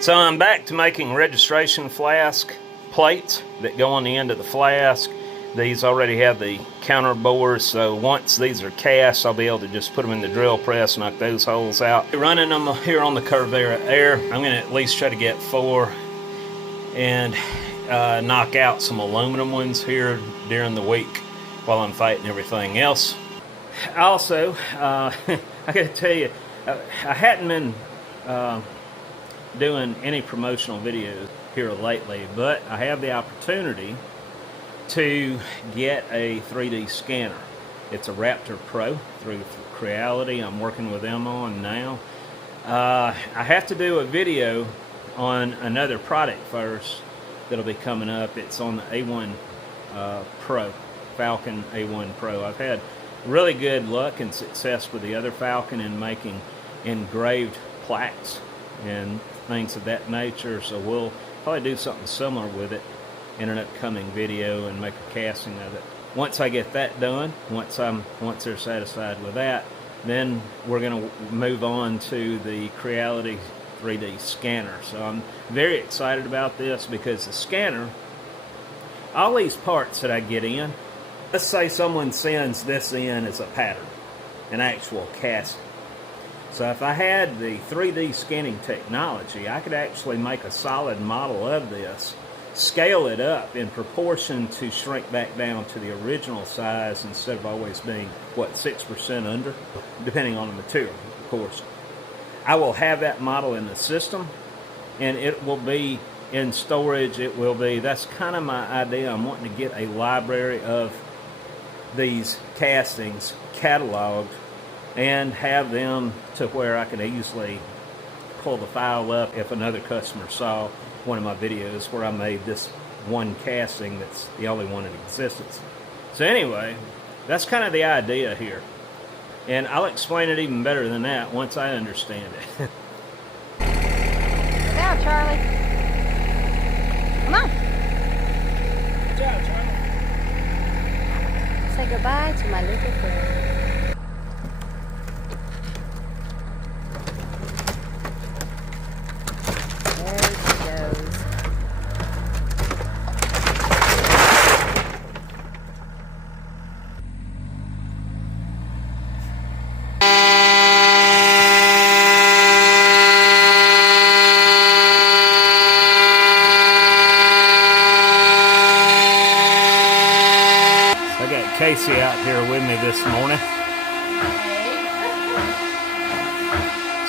So I'm back to making registration flask plates that go on the end of the flask. These already have the counter bores, so once these are cast, I'll be able to just put them in the drill press, knock those holes out. Running them here on the CARVERA AIR, I'm going to at least try to get 4 and knock out some aluminum ones here during the week while I'm fighting everything else. Also, I got to tell you, I hadn't been doing any promotional videos here lately, but I have the opportunity to get a 3D scanner. It's a Raptor Pro through Creality. I'm working with them on now. I have to do a video on another product first that'll be coming up. It's on the A1 Pro, Falcon A1 Pro. I've had really good luck and success with the other Falcon in making engraved plaques and things of that nature, so we'll probably do something similar with it in an upcoming video and make a casting of it. Once I get that done, once they're satisfied with that, then we're going to move on to the Creality 3D scanner. So I'm very excited about this because the scanner, all these parts that I get in, let's say someone sends this in as a pattern, an actual casting. So if I had the 3D scanning technology, I could actually make a solid model of this, scale it up in proportion to shrink back down to the original size instead of always being, what, 6% under, depending on the material, of course. I will have that model in the system, and it will be in storage. It will be, that's kind of my idea. I'm wanting to get a library of these castings cataloged and have them to where I can easily pull the file up if another customer saw one of my videos where I made this one casting that's the only one in existence. So anyway, that's kind of the idea here. And I'll explain it even better than that once I understand it. Look out, Charlie. Come on. Good job, Charlie. Say goodbye to my little friend. Kasey out here with me this morning.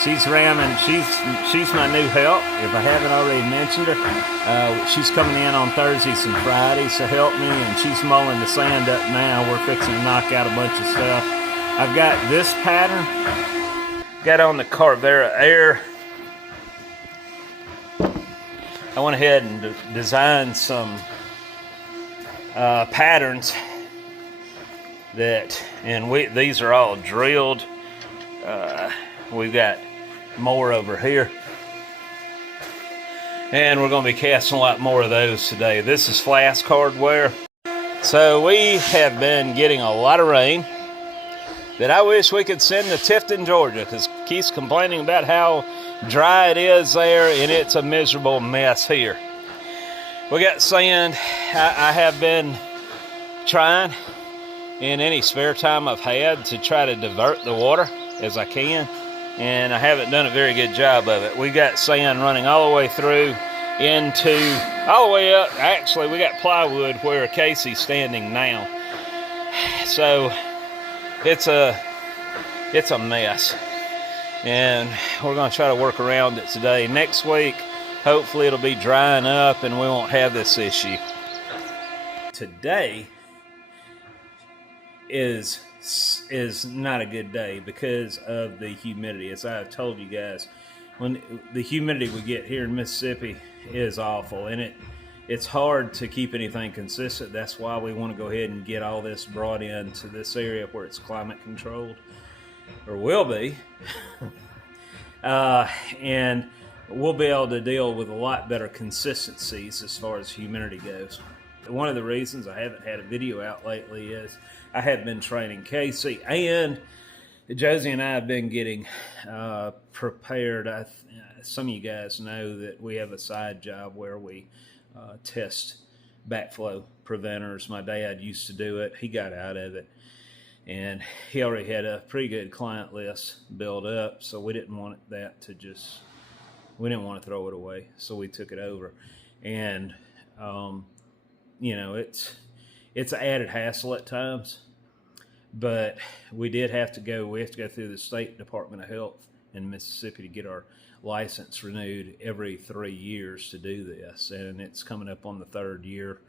She's ramming. She's my new help. If I haven't already mentioned her, she's coming in on Thursdays and Fridays to help me, and she's mowing the sand up now. We're fixing to knock out a bunch of stuff. I've got this pattern. Got on the CARVERA AIR. I went ahead and designed some patterns. These are all drilled. We've got more over here, and we're going to be casting a lot more of those today. This is flask hardware. So we have been getting a lot of rain that I wish we could send to Tifton, Georgia, because Keith's complaining about how dry it is there, and it's a miserable mess here. We got sand. I have been trying in any spare time I've had to try to divert the water as I can, and I haven't done a very good job of it. We got sand running all the way through all the way up. Actually, we got plywood where Kasey's standing now. So it's a mess, and we're going to try to work around it today. Next week, hopefully it'll be drying up and we won't have this issue. Today is not a good day because of the humidity. As I've told you guys, when the humidity we get here in Mississippi is awful, and it's hard to keep anything consistent. That's why we want to go ahead and get all this brought into this area where it's climate controlled, or will be. And we'll be able to deal with a lot better consistencies as far as humidity goes. One of the reasons I haven't had a video out lately is I have been training Kasey, and Josie and I have been getting prepared. Some of you guys know that we have a side job where we test backflow preventers. My dad used to do it. He got out of it, and he already had a pretty good client list built up, so we didn't want that to just, we didn't want to throw it away, so we took it over. And you know, it's an added hassle at times, but we have to go through the State Department of Health in Mississippi to get our license renewed every 3 years to do this, and it's coming up on the 3rd year.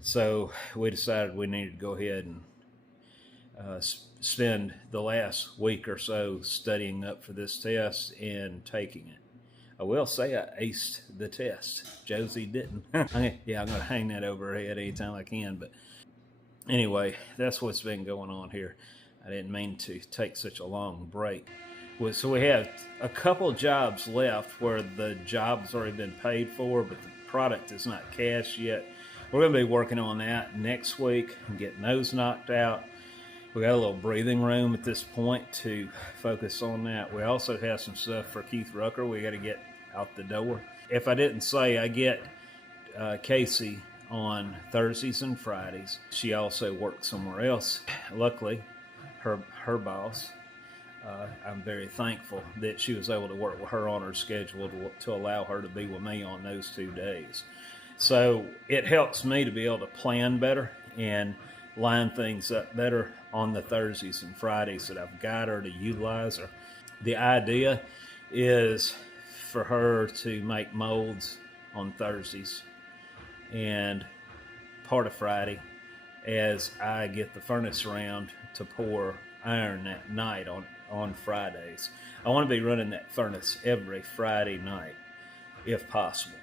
So we decided we needed to go ahead and spend the last week or so studying up for this test and taking it. I will say I aced the test. Josie didn't. Yeah, I'm going to hang that over her head anytime I can. But anyway, that's what's been going on here. I didn't mean to take such a long break. So we have a couple jobs left where the job's already been paid for, but the product is not cashed yet. We're going to be working on that next week and getting those knocked out. We got a little breathing room at this point to focus on that. We also have some stuff for Keith Rucker we got to get out the door. If I didn't say, I get Kasey on Thursdays and Fridays. She also works somewhere else. Luckily, her boss, I'm very thankful that she was able to work with her on her schedule to allow her to be with me on those 2 days. So it helps me to be able to plan better and line things up better on the Thursdays and Fridays that I've got her to utilize her. The idea is for her to make molds on Thursdays and part of Friday as I get the furnace around to pour iron that night on Fridays. I want to be running that furnace every Friday night if possible.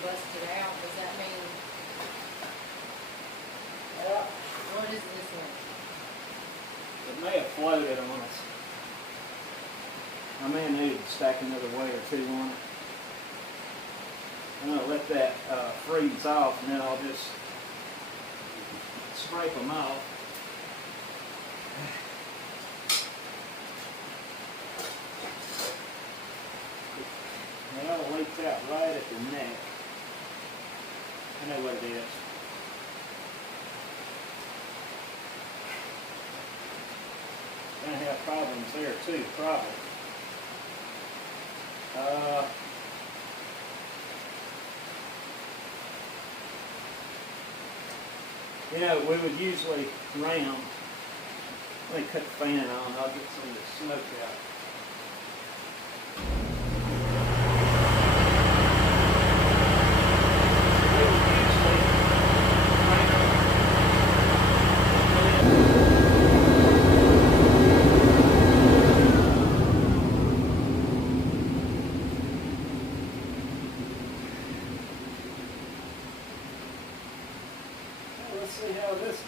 Busted out. Does that mean? What is this one? It may have floated on us. I may need to stack another way or two on it. I'm going to let that freeze off, and then I'll just scrape them off. Well, it leaks out right at the neck. I know what it is. Gonna have problems there too, probably. You know, we would usually round. Let me cut the fan on, I'll get some of the smoke out. Let's see how this is.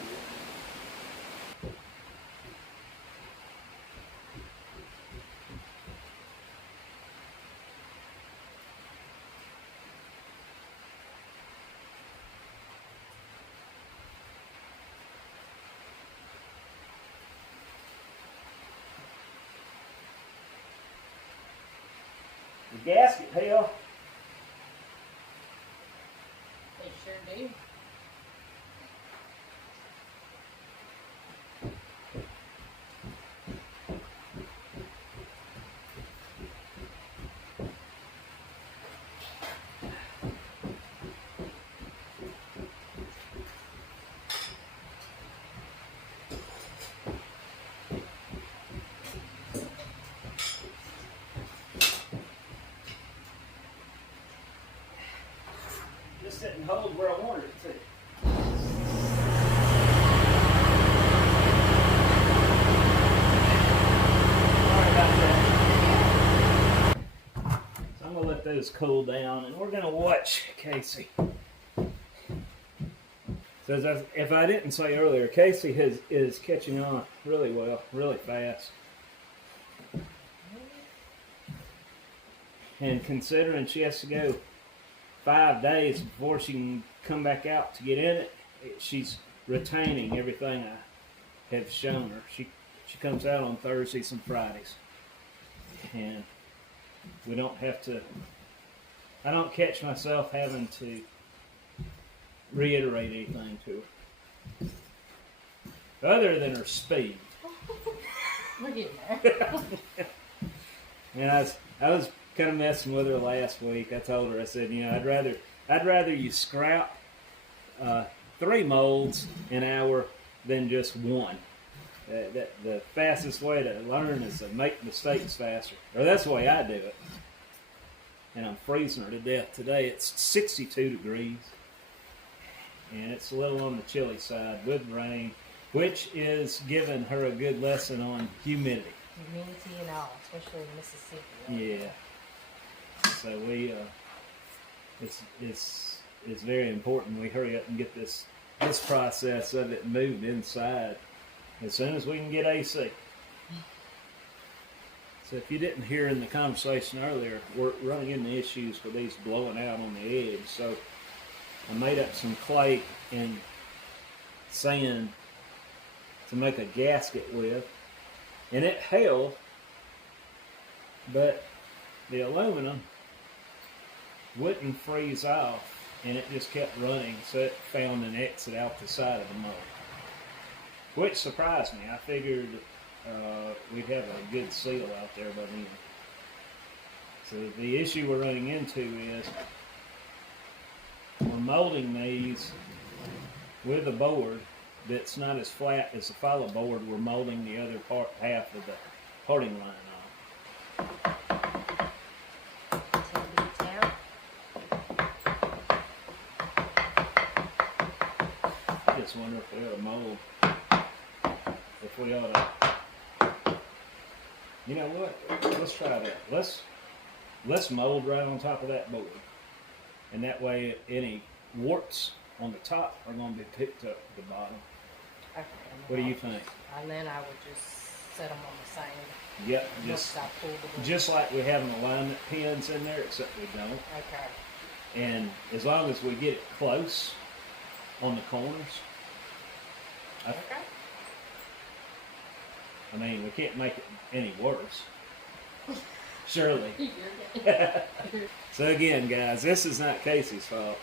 the gasket hell. They sure do. Just didn't hold where I wanted it to. Sorry about that. So I'm gonna let those cool down, and we're gonna watch Kasey. So if I didn't say earlier, Kasey is catching on really well, really fast. And considering she has to go 5 days before she can come back out to get in it, she's retaining everything I have shown her. She comes out on Thursdays and Fridays, and we don't have to. I don't catch myself having to reiterate anything to her, other than her speed. We're getting there. And I was kind of messing with her last week. I told her, I said, you know, I'd rather you scrap 3 molds an hour than just one. The fastest way to learn is to make mistakes faster. Or that's the way I do it. And I'm freezing her to death today. It's 62 degrees. And it's a little on the chilly side with rain, which is giving her a good lesson on humidity. Humidity and all, especially in Mississippi. Yeah. So we, it's very important we hurry up and get this process of it moved inside as soon as we can get AC. So if you didn't hear in the conversation earlier, we're running into issues with these blowing out on the edge. So I made up some clay and sand to make a gasket with, and it held, but the aluminum wouldn't freeze off, and it just kept running, so it found an exit out the side of the mold, which surprised me. I figured we'd have a good seal out there by then. So the issue we're running into is we're molding these with a board that's not as flat as the follow board. We're molding the other half of the parting line on. I just wonder if we ought to mold. If we ought to. You know what? Let's try that. Let's mold right on top of that board. And that way any warts on the top are going to be picked up at the bottom. Okay, What do you think? And then I would just set them on the same. Yep, Once I pull the board. just like we have an alignment pins in there, except we don't. Okay. And as long as we get it close on the corners, Okay. I mean, we can't make it any worse. Surely. You're good. So again, guys, this is not Kasey's fault.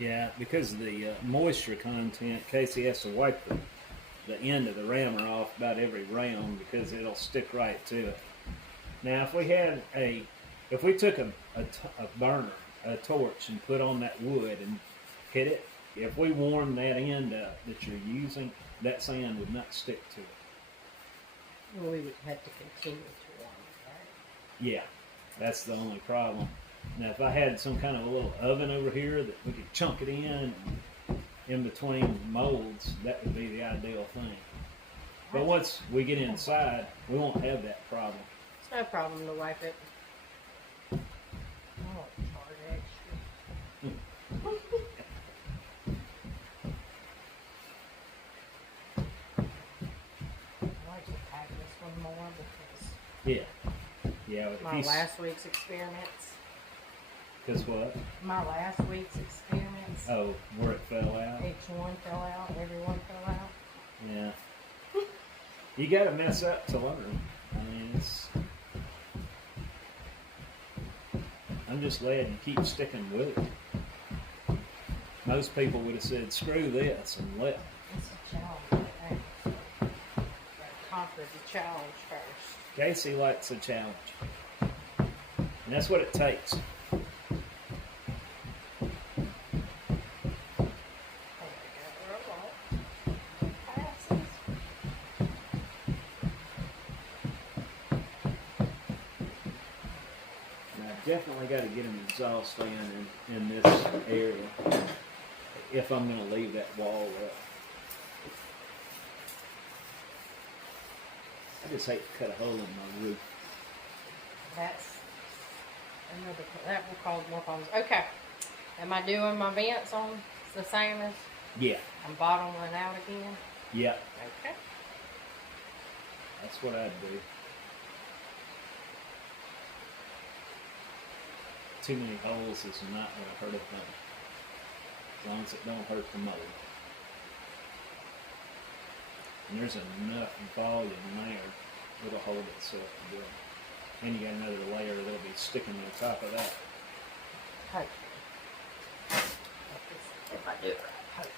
Yeah, because of the moisture content, Kasey has to wipe the end of the rammer off about every round because it'll stick right to it. Now, if we took a burner, a torch, and put on that wood and hit it, if we warm that end up that you're using, that sand would not stick to it. Well, we would have to continue to warm it, right? Yeah, that's the only problem. Now, if I had some kind of a little oven over here that we could chunk it in between molds, that would be the ideal thing. But once we get inside, we won't have that problem. It's no problem to wipe it. I won't charge extra. I like to pack this one more because Yeah. my last week's experiments. Because what? My last week's experiments. Oh, where it fell out? Each one fell out. Everyone fell out. Yeah. You gotta mess up to learn. I mean, I'm just glad you keep sticking with it. Most people would have said, screw this, and left. It's a challenge. Gotta conquer the challenge first. Kasey likes a challenge. And that's what it takes. Definitely got to get an exhaust fan in this area if I'm going to leave that wall up. I just hate to cut a hole in my roof. That's another, that will cause more problems. Okay. Am I doing my vents on the same as? Yeah. I'm bottoming out again? Yeah. Okay. That's what I'd do. Too many holes is not going to hurt a thing, as long as it don't hurt the mold. And there's enough volume there, it'll hold itself together. And you got another layer that'll be sticking on top of that. Hope. If I do it right, hope.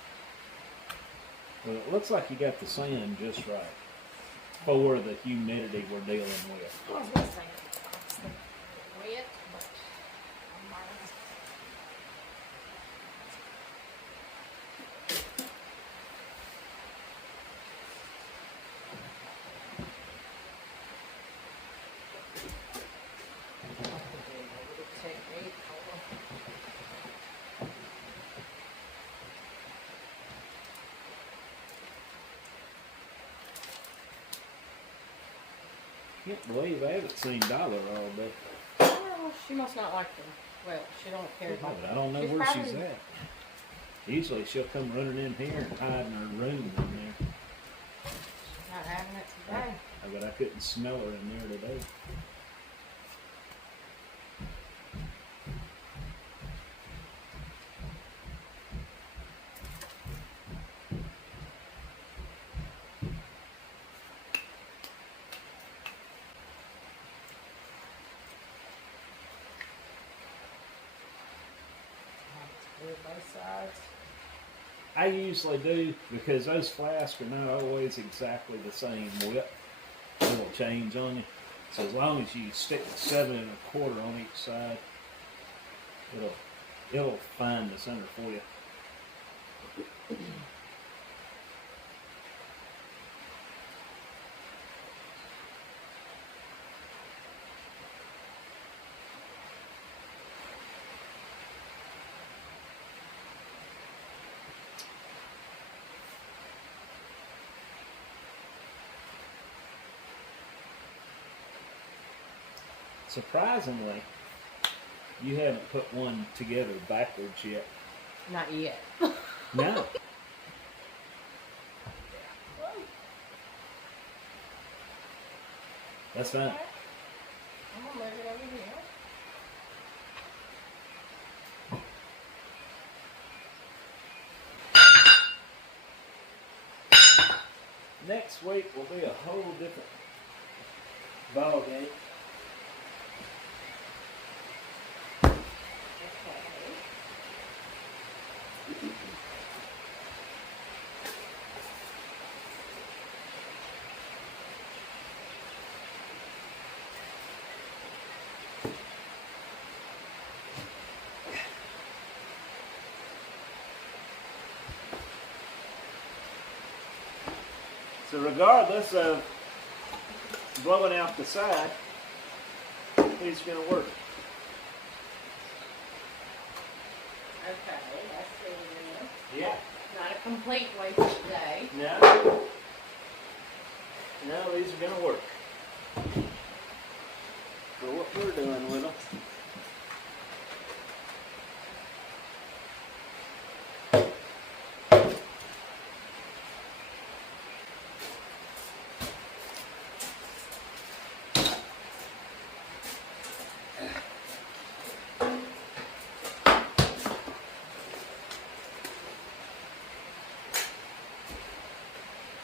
Well, it looks like you got the sand just right for the humidity we're dealing with. I was going to say it's wet, but I'm not. Can't believe I haven't seen Dollar all day. Oh, she must not like them. Well, she don't care about them. I don't know She's where probably, she's at. Usually she'll come running in here and hide in her room in there. She's not having it today. But I couldn't smell her in there today. Do it both sides. I usually do, because those flasks are not always exactly the same width. It'll change on you. So as long as you stick the 7 1/4 on each side, it'll find the center for you. Surprisingly, you haven't put one together backwards yet. Not yet. No. That's fine. I'm gonna move it over here. Next week will be a whole different ball game. So regardless of blowing out the side, it's going to work. Okay, that's good enough. Yeah. Not a complete waste today. No. Now these are going to work for what we're doing with them.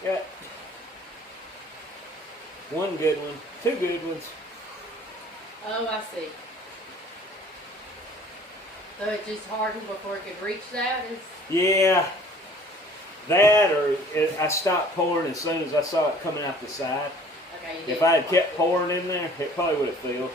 Got one good one, two good ones. Oh, I see. So it just hardened before it could reach that? Yeah, that or I stopped pouring as soon as I saw it coming out the side. Okay, If I had kept pouring in there, it probably would have filled.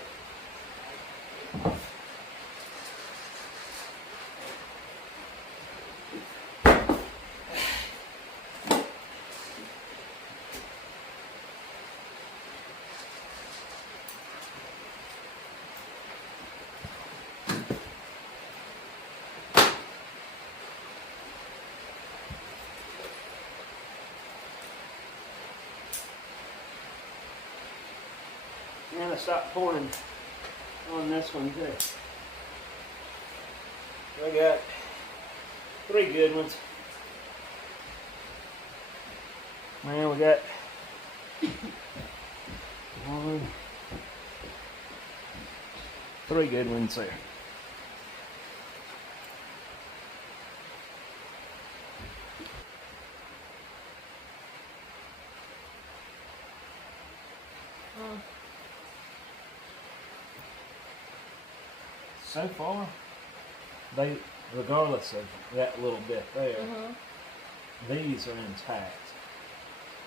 And I stopped pouring on this one too. I got three good ones. Man, we got three good ones there. So far, regardless of that little bit there, these are intact.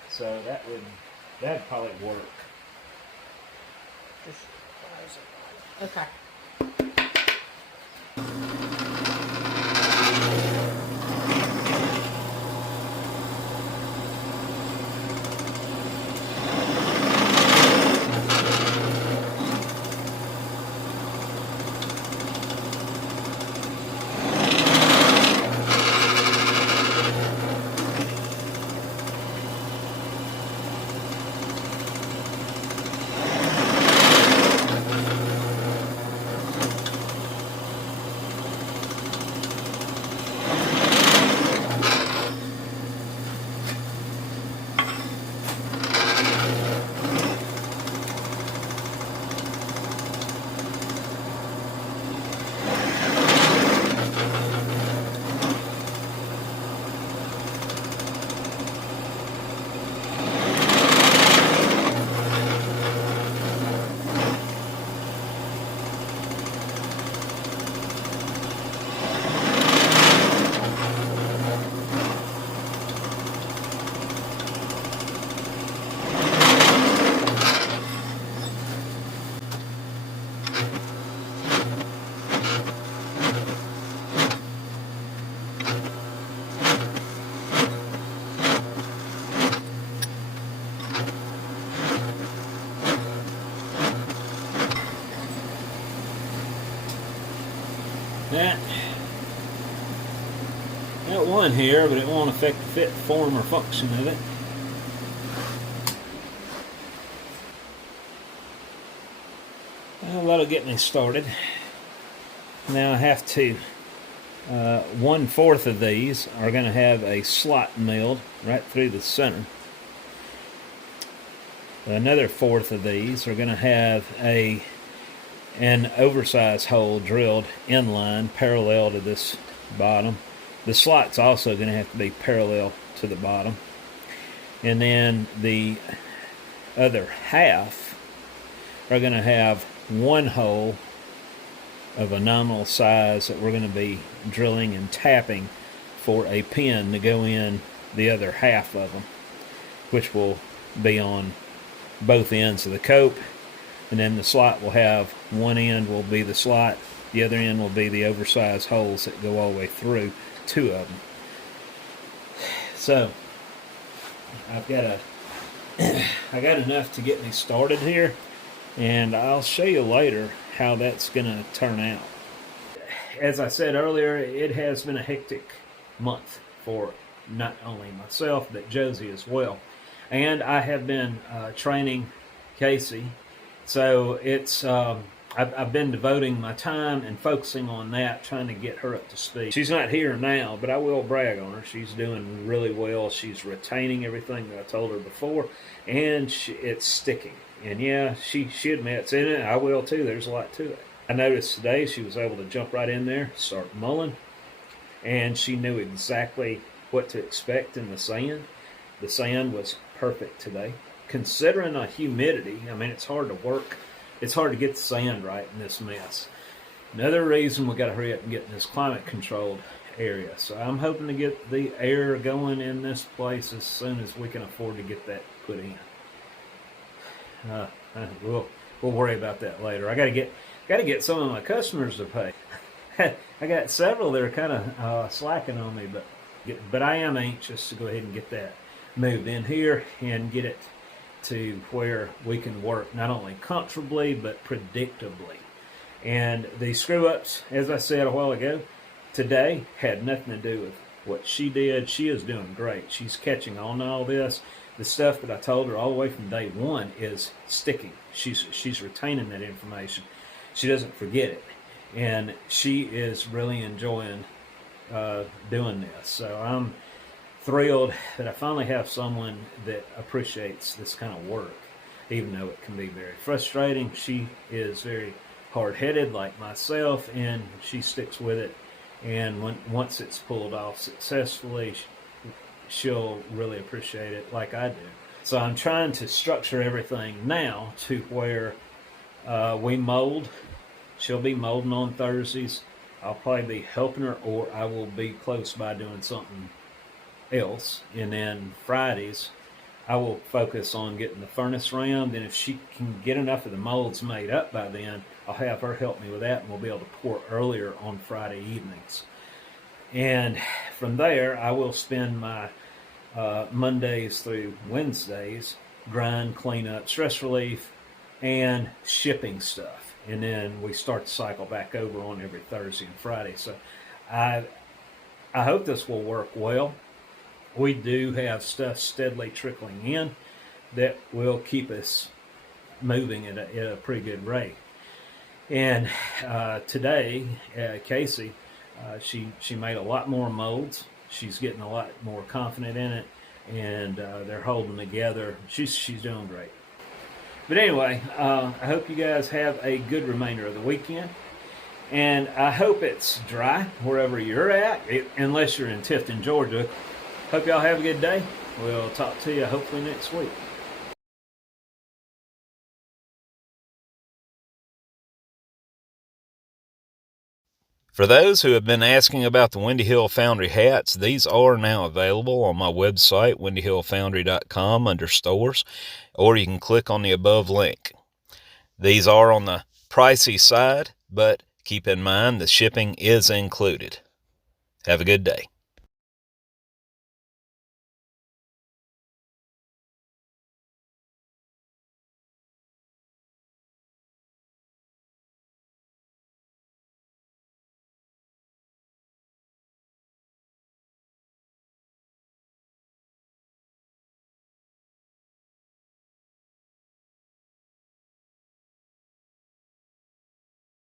So that'd probably work. Okay. That one here, but it won't affect the fit, form, or function of it. Well, that'll get me started. Now I have to, 1/4 of these are going to have a slot milled right through the center. Another 1/4 of these are going to have an oversized hole drilled inline parallel to this bottom. The slot's also going to have to be parallel to the bottom. And then the other half are going to have one hole of a nominal size that we're going to be drilling and tapping for a pin to go in the other half of them, which will be on both ends of the cope. And then the slot will have one end will be the slot, the other end will be the oversized holes that go all the way through, two of them. So I got enough to get me started here, and I'll show you later how that's going to turn out. As I said earlier, it has been a hectic month for not only myself but Josie as well. And I have been training Kasey. So it's I've been devoting my time and focusing on that, trying to get her up to speed. She's not here now, but I will brag on her. She's doing really well. She's retaining everything that I told her before, and it's sticking. And yeah, she admits in it. I will too. There's a lot to it. I noticed today she was able to jump right in there, start mulling, and she knew exactly what to expect in the sand. The sand was perfect today. Considering the humidity, I mean, it's hard to work. It's hard to get the sand right in this mess. Another reason we got to hurry up and get in this climate-controlled area. So I'm hoping to get the air going in this place as soon as we can afford to get that put in. We'll worry about that later. I got to get some of my customers to pay. I got several that are kind of slacking on me, but I am anxious to go ahead and get that moved in here and get it to where we can work not only comfortably but predictably. And the screw ups, as I said a while ago, today had nothing to do with what she did. She is doing great. She's catching on to all this. The stuff that I told her all the way from day one is sticking. She's retaining that information. She doesn't forget it, and she is really enjoying doing this. So I'm thrilled that I finally have someone that appreciates this kind of work, even though it can be very frustrating. She is very hard-headed like myself, and she sticks with it. And once it's pulled off successfully, she'll really appreciate it like I do. So I'm trying to structure everything now to where we mold. She'll be molding on Thursdays. I'll probably be helping her, or I will be close by doing something else. And then Fridays, I will focus on getting the furnace round. And if she can get enough of the molds made up by then, I'll have her help me with that, and we'll be able to pour earlier on Friday evenings. And from there, I will spend my Mondays through Wednesdays grind, cleanup, stress relief, and shipping stuff. And then we start to cycle back over on every Thursday and Friday. So I hope this will work well. We do have stuff steadily trickling in that will keep us moving at a pretty good rate. And today, Kasey, she made a lot more molds. She's getting a lot more confident in it, and they're holding together. She's doing great. But anyway, I hope you guys have a good remainder of the weekend. And I hope it's dry wherever you're at, unless you're in Tifton, Georgia. Hope y'all have a good day. We'll talk to you hopefully next week. For those who have been asking about the Windy Hill Foundry hats, these are now available on my website, windyhillfoundry.com, under stores, or you can click on the above link. These are on the pricey side, but keep in mind the shipping is included. Have a good day.